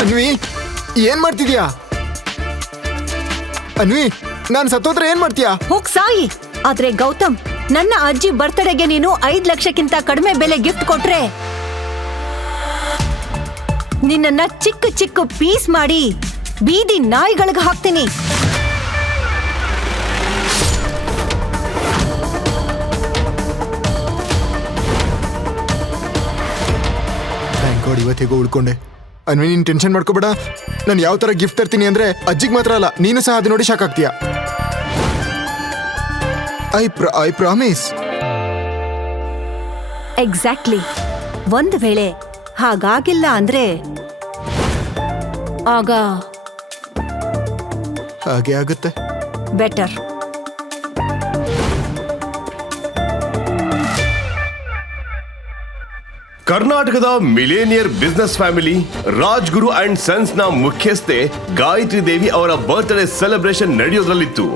ಅನ್ವಿ ಏನ್ ಮಾಡ್ತಿದ್ಯಾ? ಅನ್ವಿ ನಾನ್ ಸತ್ತೋತ್ರ ಏನ್ ಮಾಡ್ತೀಯಾ? ಹೋಗ್ ಸಾಯಿ. ಆದ್ರೆ ಗೌತಮ್ ನನ್ನ ಅಜ್ಜಿ ಬರ್ತಡೆಗೆ ನೀನು ಐದ್ ಲಕ್ಷಕ್ಕಿಂತ ಕಡಿಮೆ ಬೆಲೆ ಗಿಫ್ಟ್ ಕೊಟ್ರೆ ನಿನ್ನ ಚಿಕ್ಕ ಚಿಕ್ಕ ಪೀಸ್ ಮಾಡಿ ಬೀದಿ ನಾಯಿಗಳಿಗೆ ಹಾಕ್ತೀನಿ. ಇವತ್ತಿಗೂ ಉಳ್ಕೊಂಡೆ. ಅನ್ವಿ ನೀನು ಟೆನ್ಷನ್ ಮಾಡ್ಕೋಬೇಡ. ನಾನು ಯಾವ ಥರ ಗಿಫ್ಟ್ ತರ್ತೀನಿ ಅಂದರೆ ಅಜ್ಜಿಗೆ ಮಾತ್ರ ಅಲ್ಲ ನೀನು ಸಹ ಅದು ನೋಡಿ ಶಾಕ್ ಆಗ್ತೀಯ ಐ ಪ್ರ ಐ ಪ್ರಾಮಿಸ್ ಎಕ್ಸಾಕ್ಟ್ಲಿ ಒಂದು ವೇಳೆ ಹಾಗಾಗಿಲ್ಲ ಅಂದ್ರೆ ಆಗ ಹಾಗೆ ಆಗುತ್ತೆ. ಬೆಟರ್ ಕರ್ನಾಟಕದ millionaire business family, Rajguru and ಸನ್ಸ್ನ ಮುಖ್ಯಸ್ಥೆ ಗಾಯತ್ರಿ ದೇವಿ ಅವರ ಬರ್ತ್ಡೇ ಸೆಲೆಬ್ರೇಷನ್ ನಡೆಯೋದ್ರಲ್ಲಿತ್ತು.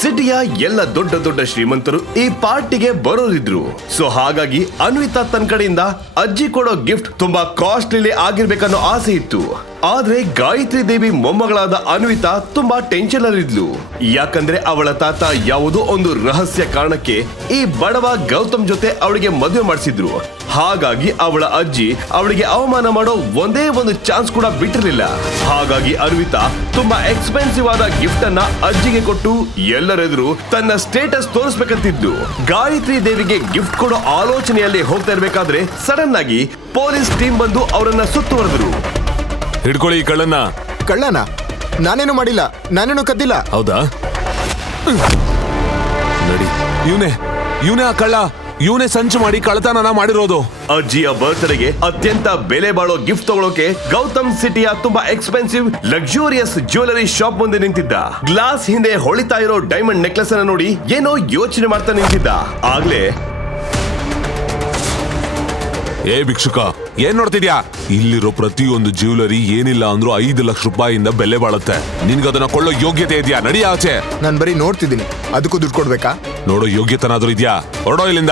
ಸಿಟಿಯ ಎಲ್ಲ ದೊಡ್ಡ ದೊಡ್ಡ ಶ್ರೀಮಂತರು ಈ ಪಾರ್ಟಿಗೆ ಬರೋದಿದ್ರು. ಸೊ ಹಾಗಾಗಿ ಅನ್ವಿತಾ ತನ್ನ ಕಡೆಯಿಂದ ಅಜ್ಜಿ ಕೊಡೋ ಗಿಫ್ಟ್ ತುಂಬಾ ಕಾಸ್ಟ್ಲಿ ಆಗಿರ್ಬೇಕನ್ನೋ ಆಸೆ ಇತ್ತು. ಆದ್ರೆ ಗಾಯತ್ರಿ ದೇವಿ ಮೊಮ್ಮಗಳಾದ ಅನ್ವಿತಾ ತುಂಬಾ ಟೆನ್ಷನ್ ಅಲ್ಲಿದ್ಲು. ಯಾಕಂದ್ರೆ ಅವಳ ತಾತ ಯಾವುದೋ ಒಂದು ರಹಸ್ಯ ಕಾರಣಕ್ಕೆ ಈ ಬಡವ ಗೌತಮ್ ಜೊತೆ ಅವಳಿಗೆ ಮದುವೆ ಮಾಡಿಸಿದ್ರು. ಹಾಗಾಗಿ ಅವಳ ಅಜ್ಜಿ ಅವಳಿಗೆ ಅವಮಾನ ಮಾಡೋ ಒಂದೇ ಒಂದು ಚಾನ್ಸ್ ಕೂಡ ಬಿಟ್ಟಿರಲಿಲ್ಲ. ಹಾಗಾಗಿ ಅನ್ವಿತಾ ತುಂಬಾ ಎಕ್ಸ್ಪೆನ್ಸಿವ್ ಆದ ಗಿಫ್ಟ್ ಅನ್ನ ಅಜ್ಜಿಗೆ ಕೊಟ್ಟು ಎಲ್ಲರೆದುರು ತನ್ನ ಸ್ಟೇಟಸ್ ತೋರಿಸ್ಬೇಕಂತಿದ್ದು ಗಾಯತ್ರಿ ದೇವಿಗೆ ಗಿಫ್ಟ್ ಕೊಡೋ ಆಲೋಚನೆಯಲ್ಲಿ ಹೋಗ್ತಾ ಇರಬೇಕಾದ್ರೆ ಸಡನ್ ಆಗಿ ಪೊಲೀಸ್ ಟೀಮ್ ಬಂದು ಅವರನ್ನ ಸುತ್ತುವರೆದ್ರು ಹಿಡ್ಕೊಳ್ಳಿ ಈ ಕಳ್ಳನ್ನ. ಕಳ್ಳನ? ನಾನೇನು ಮಾಡಿಲ್ಲ ನಾನೇನು ಕದ್ದಿಲ್ಲ? ಹೌದಾ? ನಡಿ. ಇವನೇ ಇವನೇ ಆ ಕಳ್ಳ. ಇವನೇ ಸಂಚು ಮಾಡಿ ಕಳ್ಳತನನ ಮಾಡಿರೋದು. ಅಜ್ಜಿಯ ಬರ್ತ್ಡೇಗೆ ಅತ್ಯಂತ ಬೆಲೆ ಬಾಳೋ ಗಿಫ್ಟ್ ತಗೊಳ್ಳೋಕೆ ಗೌತಮ್ ಸಿಟಿಯ ತುಂಬಾ ಎಕ್ಸ್ಪೆನ್ಸಿವ್ ಲಕ್ಸುರಿಯಸ್ ಜ್ಯುವೆಲರಿ ಶಾಪ್ ಮುಂದೆ ನಿಂತಿದ್ದ. ಗ್ಲಾಸ್ ಹಿಂದೆ ಹೊಳಿತಾ ಇರೋ ಡೈಮಂಡ್ ನೆಕ್ಲೆಸ್ ಅನ್ನ ನೋಡಿ ಏನೋ ಯೋಚನೆ ಮಾಡ್ತಾ ನಿಂತಿದ್ದ. ಆಗ್ಲೇ ಏ ಭಿಕ್ಷುಕ ಏನ್ ನೋಡ್ತಿದ್ಯಾ? ಇಲ್ಲಿರೋ ಪ್ರತಿಯೊಂದು ಜ್ಯುವೆಲರಿ ಏನಿಲ್ಲ ಅಂದ್ರೂ ಐದು ಲಕ್ಷ ರೂಪಾಯಿಯಿಂದ ಬೆಲೆ ಬಾಳುತ್ತೆ. ನಿನ್ಗದನ್ನ ಕೊಳ್ಳೋ ಯೋಗ್ಯತೆ ಇದೆಯಾ? ನಡಿ ಆಚೆ. ನಾನು ಬರೀ ನೋಡ್ತಿದ್ದೀನಿ. ಅದಕ್ಕೂ ದುಡ್ಡು ಕೊಡ್ಬೇಕಾ? ನೋಡೋ ಯೋಗ್ಯತನಾದ್ರೂ ಇದ್ಯಾ? ಹೊರಡೋ ಇಲ್ಲಿಂದ.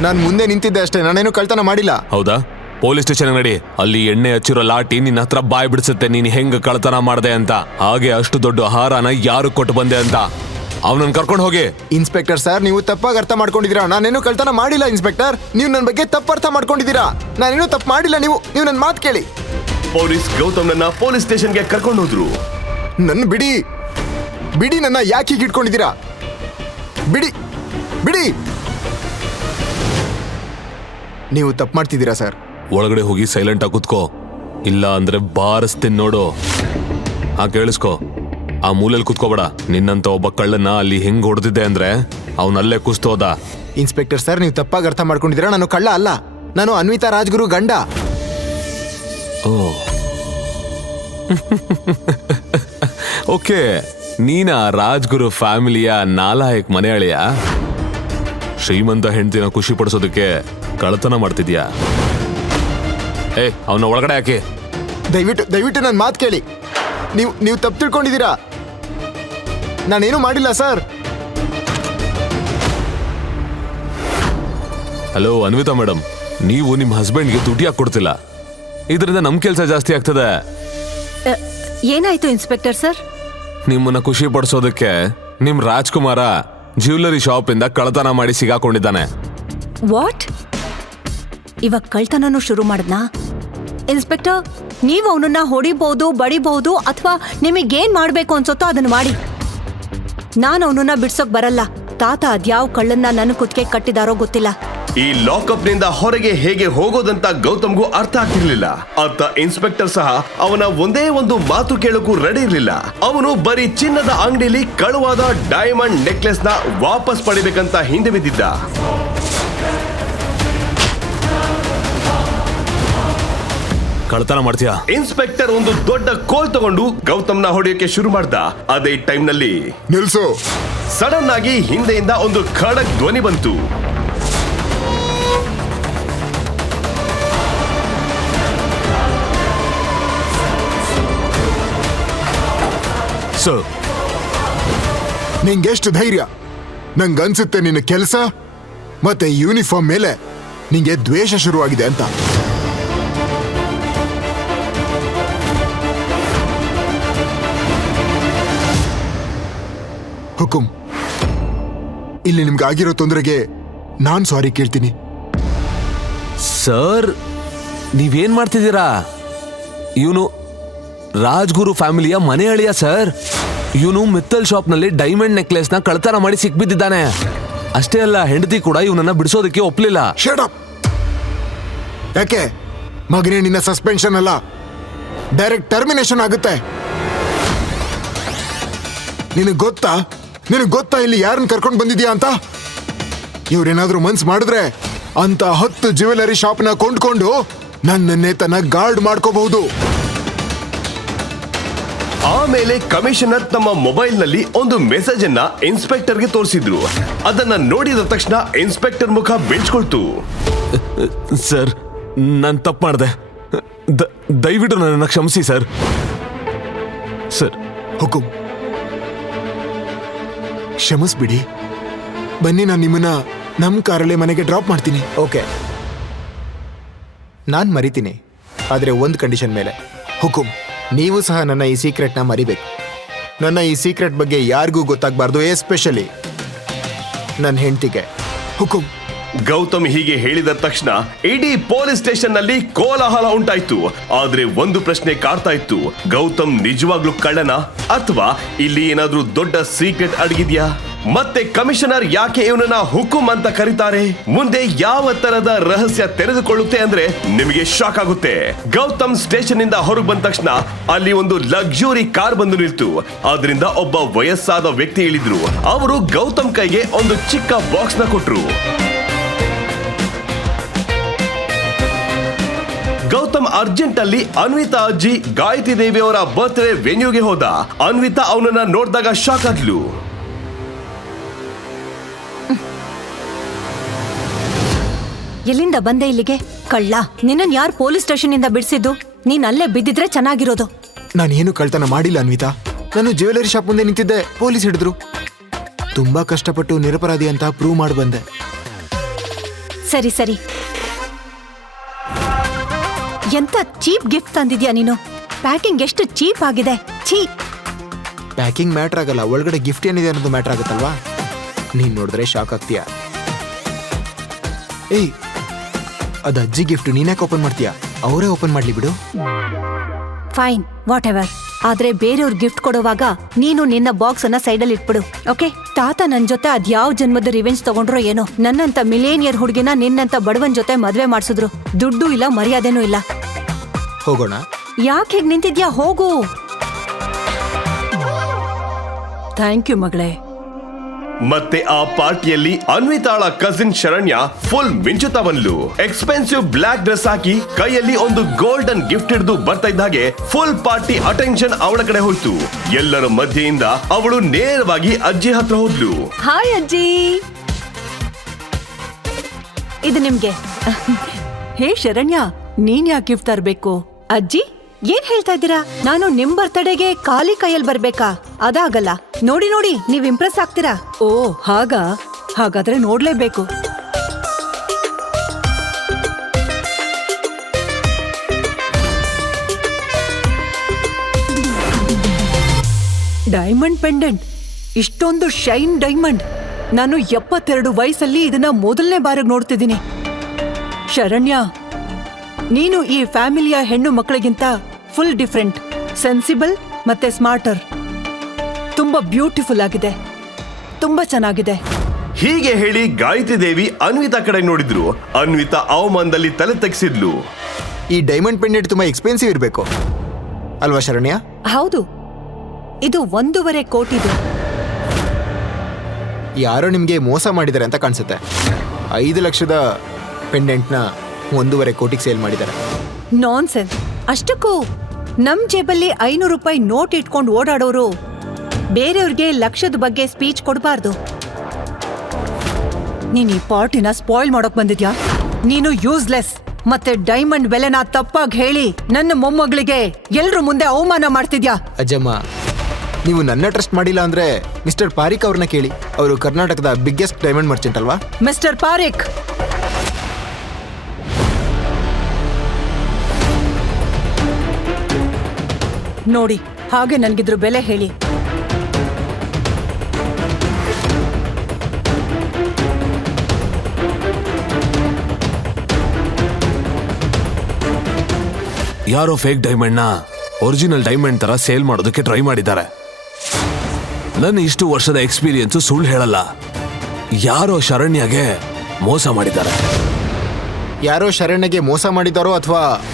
ನಾನು ಮುಂದೆ ನಿಂತಿದ್ದೆ ಅಷ್ಟೇ. ನಾನೇನು ಕಳ್ತನ ಮಾಡಿಲ್ಲ. ಹೌದಾ? ಪೊಲೀಸ್ ಸ್ಟೇಷನ್ ನಡಿ. ಅಲ್ಲಿ ಎಣ್ಣೆ ಹಚ್ಚಿರೋ ಲಾಟಿ ನಿನ್ನ ಹತ್ರ ಬಾಯ್ ಬಿಡಿಸುತ್ತೆ ನೀನ್ ಹೆಂಗ್ ಕಳ್ತನ ಮಾಡ್ದೆ ಅಂತ. ಹಾಗೆ ಅಷ್ಟು ದೊಡ್ಡ ಆಹಾರನ ಯಾರು ಕೊಟ್ಟು ಬಂದೆ ಅಂತ. ಅವನನ್ನ ಕರ್ಕೊಂಡು ಹೋಗಿ. ಇನ್ಸ್ಪೆಕ್ಟರ್ ಸರ್ ನೀವು ತಪ್ಪಾಗಿ ಅರ್ಥ ಮಾಡ್ಕೊಂಡಿದ್ದೀರಾ? ನಾನೇನು ಕಳ್ತನ ಮಾಡಿಲ್ಲ ಇನ್ಸ್ಪೆಕ್ಟರ್. ನೀವು ನನ್ನ ಬಗ್ಗೆ ತಪ್ಪು ಅರ್ಥ ಮಾಡ್ಕೊಂಡಿದ್ದೀರಾ? ನಾನೇನು ತಪ್ಪು ಮಾಡಿಲ್ಲ ನೀವು ನೀವು ನನ್ನ ಮಾತು ಕೇಳಿ. ಪೊಲೀಸ್ ಗೌತಮ್ನನ್ನ ಪೊಲೀಸ್ ಸ್ಟೇಷನ್ಗೆ ಕರ್ಕೊಂಡು ಹೋದ್ರು. ನನ್ನ ಬಿಡಿ ಬಿಡಿ ನನ್ನ ಯಾಕೆ ಹೀಗೆ ಇಟ್ಕೊಂಡಿದ್ದೀರಾ? ಬಿಡಿ ಬಿಡಿ. ನೀವು ತಪ್ಪು ಮಾಡ್ತಿದ್ದೀರಾ ಸರ್? ಒಳಗಡೆ ಹೋಗಿ ಸೈಲೆಂಟ್ ಆಗಿ ಕೂತ್ಕೋ. ಇಲ್ಲ ಅಂದ್ರೆ ಬಾರಿಸ್ತೀನಿ ನೋಡು. ಹಾ ಕೇಳಿಸ್ಕೋ. ಆ ಮೂಲೆಯಲ್ಲಿ ಕುತ್ಕೋಬೇಡ. ನಿನ್ನಂತ ಒಬ್ಬ ಕಳ್ಳನ್ನ ಅಲ್ಲಿ ಹೆಂಗ್ ಹೊಡೆದಿದ್ದೆ ಅಂದ್ರೆ ಅವನಲ್ಲೇ ಕುಸ್ತೋದ. ಇನ್ಸ್ಪೆಕ್ಟರ್ ಸರ್ ನೀವು ತಪ್ಪಾಗಿ ಅರ್ಥ ಮಾಡ್ಕೊಂಡಿದ್ದೀರಾ? ನಾನು ಕಳ್ಳ ಅಲ್ಲ. ನಾನು ಅನ್ವಿತಾ ರಾಜ್ಗುರು ಗಂಡ. ಓ. ಓಕೆ ನೀನ ರಾಜ್ಗುರು ಫ್ಯಾಮಿಲಿಯ ನಾಲಾಯಕ್ ಮನೆಯಾಳಿಯ? ಶ್ರೀಮಂತ ಹೆಂಡತಿನ ಖುಷಿ ಪಡಿಸೋದಕ್ಕೆ ಕಳ್ಳತನ ಮಾಡ್ತಿದ್ಯಾ? ಏ ಅವನ ಒಳಗಡೆ ಹಾಕಿ. ದಯವಿಟ್ಟು ದಯವಿಟ್ಟು ನನ್ನ ಮಾತು ಕೇಳಿ. ನೀವು ನೀವು ತಪ್ಪು ತಿಳ್ಕೊಂಡಿದ್ದೀರಾ? ನಾನೇನು ಮಾಡಿಲ್ಲ ಸರ್. ಹಲೋ ಅನ್ವಿತಾ ಮೇಡಮ್ ನೀವು ನಿಮ್ಮ ಹಸ್ಬೆಂಡ್ಗೆ ದುಡ್ಡು ಯಾಕೆ ಕೊಡ್ತಿಲ್ಲ? ಇದರಿಂದ ನಮ್ ಕೆಲಸ ಜಾಸ್ತಿ ಆಗ್ತದೆ. ಅ, ಏನಾಯ್ತು ಇನ್ಸ್ಪೆಕ್ಟರ್ ಸರ್? ನಿಮ್ಮನ್ನ ಖುಷಿ ಪಡಿಸೋದಕ್ಕೆ ನಿಮ್ ರಾಜ್ಕುಮಾರ ಜ್ಯುವೆಲರಿ ಶಾಪ್ ಇಂದ ಕಳ್ಳತನ ಮಾಡಿ ಸಿಗಾಕೊಂಡಿದ್ದಾನೆ. ವಾಟ್? ಇವಾಗ ಕಳ್ತನನು ಶುರು ಮಾಡಿದ್ನಾ? ಇನ್ಸ್ಪೆಕ್ಟರ್ ನೀವು ಅವನನ್ನ ಹೊಡಿಬಹುದು ಬಡಿಬಹುದು ಅಥವಾ ನಿಮಗೇನ್ ಮಾಡ್ಬೇಕು ಅನ್ಸುತ್ತೋ ಅದನ್ನ ಮಾಡಿ. ನಾನು ಅವನನ್ನ ಬಿಡ್ಸೋಕ್ ಬರಲ್ಲ. ತಾತ ಅದ್ಯಾವ ಕಳ್ಳನ್ನ ನನ್ನ ಕುತ್ತಿಗೆ ಕಟ್ಟಿದಾರೋ ಗೊತ್ತಿಲ್ಲ. ಈ ಲಾಕಪ್ನಿಂದ ಹೊರಗೆ ಹೇಗೆ ಹೋಗೋದಂತ ಗೌತಮ್ಗೂ ಅರ್ಥ ಆಗ್ತಿರ್ಲಿಲ್ಲ. ಅತ್ತ ಇನ್ಸ್ಪೆಕ್ಟರ್ ಸಹ ಅವನ ಒಂದೇ ಒಂದು ಮಾತು ಕೇಳಕ್ಕೂ ರೆಡಿ ಇರ್ಲಿಲ್ಲ. ಅವನು ಬರೀ ಚಿನ್ನದ ಅಂಗಡಿಲಿ ಕಳುವಾದ ಡೈಮಂಡ್ ನೆಕ್ಲೆಸ್ನ ವಾಪಸ್ ಪಡಿಬೇಕಂತ ಹಿಂದೆ ಬಿದ್ದಿದ್ದ. ಕಳ್ಳತನ ಮಾಡ್ತೀಯಾ? ಇನ್ಸ್ಪೆಕ್ಟರ್ ಒಂದು ದೊಡ್ಡ ಕೋಲ್ ತಗೊಂಡು ಗೌತಮ್ನ ಹೊಡೆಯೋಕೆ ಶುರು ಮಾಡ್ದ. ಅದೇ ಟೈಮ್ನಲ್ಲಿ ನಿಲ್ಸು. ಸಡನ್ ಆಗಿ ಹಿಂದೆಯಿಂದ ಒಂದು ಖಡಕ್ ಧ್ವನಿ ಬಂತು. ಸರ್. ನಿಂಗೆಷ್ಟು ಧೈರ್ಯ? ನಂಗನ್ಸುತ್ತೆ ನಿನ್ನ ಕೆಲಸ ಮತ್ತೆ ಯೂನಿಫಾರ್ಮ್ ಮೇಲೆ ನಿಂಗೆ ದ್ವೇಷ ಶುರುವಾಗಿದೆ ಅಂತ. ಹುಕುಂ. ಇಲ್ಲಿ ನಿಮ್ಗೆ ಆಗಿರೋ ತೊಂದರೆಗೆ ನಾನು ಸಾರಿ ಕೇಳ್ತೀನಿ. ಸರ್ ನೀವೇನ್ ಮಾಡ್ತಿದ್ದೀರಾ? ಇವನು ರಾಜ್ಗುರು ಫ್ಯಾಮಿಲಿಯ ಮನೆ ಅಳಿಯ ಸರ್. ಇವನು ಮಿತ್ತಲ್ ಶಾಪ್ನಲ್ಲಿ ಡೈಮಂಡ್ ನೆಕ್ಲೆಸ್ನ ಕಳತನ ಮಾಡಿ ಸಿಕ್ಬಿದ್ದಿದ್ದಾನೆ. ಅಷ್ಟೇ ಅಲ್ಲ ಹೆಂಡತಿ ಕೂಡ ಇವನನ್ನ ಬಿಡಿಸೋದಕ್ಕೆ ಒಪ್ಲಿಲ್ಲ. ಯಾಕೆ? ಮಗನೇ ನಿನ್ನ ಸಸ್ಪೆನ್ಷನ್ ಅಲ್ಲ. ಡೈರೆಕ್ಟ್ ಟರ್ಮಿನೇಷನ್ ಆಗುತ್ತೆ. ನಿನಗೆ ಗೊತ್ತಾ? ನಿನಗೆ ಗೊತ್ತಾ ಇಲ್ಲಿ ಯಾರನ್ನ ಕರ್ಕೊಂಡು ಬಂದಿದ್ಯಾ ಅಂತ? ಇವ್ರೇನಾದ್ರೂ ಮನ್ಸ್ ಮಾಡಿದ್ರೆ ಅಂತ ಹತ್ತು ಜ್ಯುವೆಲರಿ ಶಾಪ್ನ ಕೊಂಡ್ಕೊಂಡು ನನ್ನನ್ನೇ ತನ್ನ ಗಾರ್ಡ್ ಮಾಡ್ಕೋಬಹುದು. ಆಮೇಲೆ ಕಮಿಷನರ್ ತಮ್ಮ ಮೊಬೈಲ್ನಲ್ಲಿ ಒಂದು ಮೆಸೇಜ್ ಅನ್ನ ಇನ್ಸ್ಪೆಕ್ಟರ್ಗೆ ತೋರಿಸಿದ್ರು. ಅದನ್ನ ನೋಡಿದ ತಕ್ಷಣ ಇನ್ಸ್ಪೆಕ್ಟರ್ ಮುಖ ಬೆಳ್ಸ್ಕೊಳ್ತು. ಸರ್ ನಾನು ತಪ್ಪು ಮಾಡಿದೆ. ದಯವಿಟ್ಟು ನನ್ನನ್ನು ಕ್ಷಮಿಸಿ ಸರ್. ಸರ್. ಹುಕುಂ. ಕ್ಷಮಿಸ್ಬಿಡಿ. ಬನ್ನಿ, ನಾನು ನಿಮ್ಮನ್ನ ನಮ್ಮ ಕಾರಲ್ಲೇ ಮನೆಗೆ ಡ್ರಾಪ್ ಮಾಡ್ತೀನಿ. ಓಕೆ. ನಾನು ಮರಿತೀನಿ, ಆದರೆ ಒಂದು ಕಂಡೀಷನ್ ಮೇಲೆ. ಹುಕುಂ, ನೀವು ಸಹ ನನ್ನ ಈ ಸೀಕ್ರೆಟ್ನ ಮರಿಬೇಕು. ನನ್ನ ಈ ಸೀಕ್ರೆಟ್ ಬಗ್ಗೆ ಯಾರಿಗೂ ಗೊತ್ತಾಗಬಾರ್ದು, ಎಸ್ಪೆಷಲಿ ನನ್ನ ಹೆಂಡತಿಗೆ. ಹುಕುಂ. ಗೌತಮ್ ಹೀಗೆ ಹೇಳಿದ ತಕ್ಷಣ ಇಡೀ ಪೊಲೀಸ್ ಸ್ಟೇಷನ್ನಲ್ಲಿ ಕೋಲಾಹಲ ಉಂಟಾಯ್ತು. ಆದ್ರೆ ಒಂದು ಪ್ರಶ್ನೆ ಕಾಡ್ತಾ ಇತ್ತು. ಗೌತಮ್ ನಿಜವಾಗ್ಲೂ ಕಳ್ಳನ? ಅಥವಾ ಇಲ್ಲಿ ಏನಾದ್ರೂ ದೊಡ್ಡ ಸೀಕ್ರೆಟ್ ಅಡಗಿದ್ಯಾ? ಮತ್ತೆ ಕಮಿಷನರ್ ಯಾಕೆ ಇವನನ್ನ ಹುಕುಂ ಅಂತ ಕರೀತಾರೆ? ಮುಂದೆ ಯಾವ ತರದ ರಹಸ್ಯ ತೆರೆದುಕೊಳ್ಳುತ್ತೆ ಅಂದ್ರೆ ನಿಮಗೆ ಶಾಕ್ ಆಗುತ್ತೆ. ಗೌತಮ್ ಸ್ಟೇಷನ್ ಇಂದ ಹೊರಗೆ ಬಂದ ತಕ್ಷಣ ಅಲ್ಲಿ ಒಂದು ಲಕ್ಸುರಿ ಕಾರ್ ಬಂದು ನಿಲ್ತು. ಅದರಿಂದ ಒಬ್ಬ ವಯಸ್ಸಾದ ವ್ಯಕ್ತಿ ಇಳಿದ್ರು. ಅವರು ಗೌತಮ್ ಕೈಗೆ ಒಂದು ಚಿಕ್ಕ ಬಾಕ್ಸ್ನ ಕೊಟ್ರು. ಗೌತಮ್ ಅರ್ಜೆಂಟ್ ಅಲ್ಲಿ ಅನ್ವಿತಾ ಅಜ್ಜಿ ಗಾಯತ್ರಿ ದೇವಿ ಅವರ ಬರ್ತ್ಡೇ ವೆನ್ಯೂಗೆ ಹೋದ. ಅನ್ವಿತಾ ಅವನನ್ನ ನೋಡಿದಾಗ ಶಾಕ್ ಆದ್ಲು ಎಲ್ಲಿಂದ ಬಂದೆ ಇಲ್ಲಿಗೆ? ಕಳ್ಳ ನಿನ್ನನ್ ಯಾರು ಪೊಲೀಸ್ ಸ್ಟೇಷನ್ ಇಂದ ಬಿಡಿಸಿದ್ದು? ನೀನ್ ಅಲ್ಲೇ ಬಿದ್ದಿದ್ರೆ ಚೆನ್ನಾಗಿರೋದು. ನಾನೇನು ಕಳ್ತನ ಮಾಡಿಲ್ಲ ಅನ್ವಿತಾ. ನಾನು ಜ್ಯುವೆಲರಿ ಶಾಪ್ ಮುಂದೆ ನಿಂತಿದ್ದೆ ಪೊಲೀಸ್ ಹಿಡಿದ್ರು. ತುಂಬಾ ಕಷ್ಟಪಟ್ಟು ನಿರಪರಾಧಿ ಅಂತ ಪ್ರೂವ್ ಮಾಡಿ ಬಂದೆ ಸರಿ ಸರಿ. ಎಂತ ಚೀಪ್ ಗಿಫ್ಟ್ ತಂದಿದ್ಯಾ ನೀನು? ಪ್ಯಾಕಿಂಗ್ ಎಷ್ಟು ಚೀಪ್ ಆಗಿದೆ. ಛೀ. ಪ್ಯಾಕಿಂಗ್ ಮ್ಯಾಟ್ರ್ ಆಗಲ್ಲ ಒಳಗಡೆ ಗಿಫ್ಟ್ ಏನಿದೆ ಅನ್ನೋದು ಮ್ಯಾಟರ್ ಆಗುತ್ತಲ್ವಾ? ನೀನ್ ನೋಡಿದ್ರೆ ಶಾಕ್ ಆಗ್ತೀಯ? ಏಯ್ ಅದು ಅಜ್ಜಿ ಗಿಫ್ಟ್ ನೀನ್ಯಾಕೆ ಓಪನ್ ಮಾಡ್ತೀಯಾ? ಅವರೇ ಓಪನ್ ಮಾಡ್ಲಿ ಬಿಡು. ಫೈನ್ ವಾಟ್ ಎವರ್ ಆದ್ರೆ ಬೇರೆಯವ್ರ ಗಿಫ್ಟ್ ಕೊಡುವಾಗ ನೀನು ನಿನ್ನ ಬಾಕ್ಸ್ ಅನ್ನ ಸೈಡಲ್ಲಿ ಇಟ್ಬಿಡು ಓಕೆ? ತಾತ ನನ್ ಜೊತೆ ಅದ್ಯಾವ ಜನ್ಮದ ರಿವೆಂಜ್ ತಗೊಂಡ್ರೋ ಏನೋ ನನ್ನಂತ ಮಿಲೇನಿಯರ್ ಹುಡುಗಿನ ನಿನ್ನಂತ ಬಡವನ್ ಜೊತೆ ಮದ್ವೆ ಮಾಡ್ಸಿದ್ರು. ದುಡ್ಡು ಇಲ್ಲ ಮರ್ಯಾದೆನೂ ಇಲ್ಲ. ಹೋಗೋಣ. ಯಾಕೆ ಹೀಗ್ ನಿಂತಿದ್ಯಾ? ಹೋಗು. ಥ್ಯಾಂಕ್ ಯು ಮಗಳೇ. ಮತ್ತೆ ಆ ಪಾರ್ಟಿಯಲ್ಲಿ ಅನ್ವಿತಾಳ ಕಸಿನ್ ಶರಣ್ಯ ಫುಲ್ ಮಿಂಚುತ್ತಾ ಬಂದ್ಲು. ಎಕ್ಸ್ಪೆನ್ಸಿವ್ ಬ್ಲಾಕ್ ಡ್ರೆಸ್ ಹಾಕಿ ಕೈಯಲ್ಲಿ ಒಂದು ಗೋಲ್ಡನ್ ಗಿಫ್ಟ್ ಹಿಡಿದು ಬರ್ತಾ ಇದ್ದ ಹಾಗೆ ಫುಲ್ ಪಾರ್ಟಿ ಅಟೆನ್ಷನ್ ಅವಳ ಕಡೆ ಹೋಯ್ತು. ಎಲ್ಲರ ಮಧ್ಯೆಯಿಂದ ಅವಳು ನೇರವಾಗಿ ಅಜ್ಜಿ ಹತ್ರ ಹೋದ್ಲು. ಹಾಯ್ ಅಜ್ಜಿ. ಇದು ನಿಮ್ಗೆ. ಹೇ ಶರಣ್ಯ ನೀನ್ ಯಾಕೆ ಗಿಫ್ಟ್ ತರ್ಬೇಕು? ಅಜ್ಜಿ, ಏನ್ ಹೇಳ್ತಾ ಇದ್ದೀರಾ? ನಾನು ನಿಮ್ ಬರ್ತಡೆಗೆ ಖಾಲಿ ಕೈಯಲ್ಲಿ ಬರ್ಬೇಕಾ? ಅದಾಗಲ್ಲ. ನೋಡಿ ನೋಡಿ, ನೀವ್ ಇಂಪ್ರೆಸ್ ಆಗ್ತೀರಾ? ಓ, ಹಾಗ? ಹಾಗಾದ್ರೆ ನೋಡ್ಲೇಬೇಕು. Diamond pendant. ಇಷ್ಟೊಂದು ಶೈನ್ ಡೈಮಂಡ್. ನಾನು ಎಪ್ಪತ್ತೆರಡು ವಯಸ್ಸಲ್ಲಿ ಇದನ್ನ ಮೊದಲನೇ ಬಾರಿಗೆ ನೋಡ್ತಿದ್ದೀನಿ. ಶರಣ್ಯ ನೀನು ಈ ಫ್ಯಾಮಿಲಿಯ ಹೆಣ್ಣು ಮಕ್ಕಳಿಗಿಂತ ಫುಲ್ ಡಿಫ್ರೆಂಟ್ ಸೆನ್ಸಿಬಲ್ ಮತ್ತೆ ಸ್ಮಾರ್ಟರ್. ತುಂಬಾ ಬ್ಯೂಟಿಫುಲ್ ಆಗಿದೆ. ತುಂಬಾ ಚೆನ್ನಾಗಿದೆ. ಹೀಗೆ ಹೇಳಿ ಗಾಯತ್ರಿ ದೇವಿ ಅನ್ವಿತಾ ಕಡೆ ನೋಡಿದ್ರು. ಅನ್ವಿತಾ ಅವಮಾನದಲ್ಲಿ ತಲೆ ತೆಗೆಸಿದ್ಲು. ಈ ಡೈಮಂಡ್ ಪೆಂಡೆಂಟ್ ತುಂಬಾ ಎಕ್ಸ್ಪೆನ್ಸಿವ್ ಇರಬೇಕು. ಅಲ್ವಾ ಶರಣ್ಯ? ಹೌದು. ಇದು ಒಂದೂವರೆ ಕೋಟಿದು ಯಾರೋ ನಿಮಗೆ ಮೋಸ ಮಾಡಿದ್ದಾರೆ ಅಂತ ಕಾಣಿಸುತ್ತೆ. ಐದು ಲಕ್ಷದ ಪೆಂಡೆಂಟ್ನ ಒಂದೂವರೆ ಕೋಟಿಗೆ ಸೇಲ್ ಮಾಡಿದ್ದಾರೆ. ನಾನ್ಸೆನ್ಸ್. ಅಷ್ಟಕ್ಕೂ ನಮ್ ಜೇಬಲ್ಲಿ ಐನೂರು ರೂಪಾಯಿ ನೋಟ್ ಇಟ್ಕೊಂಡು ಓಡಾಡೋರು ಬೇರೆಯವ್ರಿಗೆ ಲಕ್ಷದ ಬಗ್ಗೆ ಸ್ಪೀಚ್ ಕೊಡಬಾರ್ದು. ನೀನ್ ಈ ಪಾರ್ಟಿನ ಸ್ಪಾಯ್ಲ್ ಮಾಡೋಕ್ ಬಂದಿದ್ಯಾ? ನೀನು ಯೂಸ್ಲೆಸ್ ಮತ್ತೆ ಡೈಮಂಡ್ ಬೆಲೆನ ತಪ್ಪಾಗಿ ಹೇಳಿ ನನ್ನ ಮೊಮ್ಮಗಳಿಗೆ ಎಲ್ರ ಮುಂದೆ ಅವಮಾನ ಮಾಡ್ತಿದ್ಯಾ? ಅಜ್ಜಮ್ಮ ನೀವು ನನ್ನ ಟ್ರಸ್ಟ್ ಮಾಡಿಲ್ಲ ಅಂದ್ರೆ ಮಿಸ್ಟರ್ ಪಾರಿಕ್ ಅವ್ರನ್ನ ಕೇಳಿ. ಅವರು ಕರ್ನಾಟಕದ ಬಿಗ್ಗೆಸ್ಟ್ ಡೈಮಂಡ್ ಮರ್ಚೆಂಟ್ ಅಲ್ವಾ? ಮಿಸ್ಟರ್ ಪಾರಿಕ್ ನೋಡಿ ಹಾಗೆ ನನಗಿದ್ರ ಬೆಲೆ ಹೇಳಿ. ಯಾರೋ ಫೇಕ್ ಡೈಮಂಡ್ನ ಒರಿಜಿನಲ್ ಡೈಮಂಡ್ ತರ ಸೇಲ್ ಮಾಡೋದಕ್ಕೆ ಟ್ರೈ ಮಾಡಿದ್ದಾರೆ. ನನ್ನ ಇಷ್ಟು ವರ್ಷದ ಎಕ್ಸ್ಪೀರಿಯನ್ಸು ಸುಳ್ಳು ಹೇಳಲ್ಲ. ಯಾರೋ ಶರಣ್ಯಗೆ ಮೋಸ ಮಾಡಿದ್ದಾರೆ. ಯಾರೋ ಶರಣ್ಯಗೆ ಮೋಸ ಮಾಡಿದ್ದಾರೋ ಅಥವಾ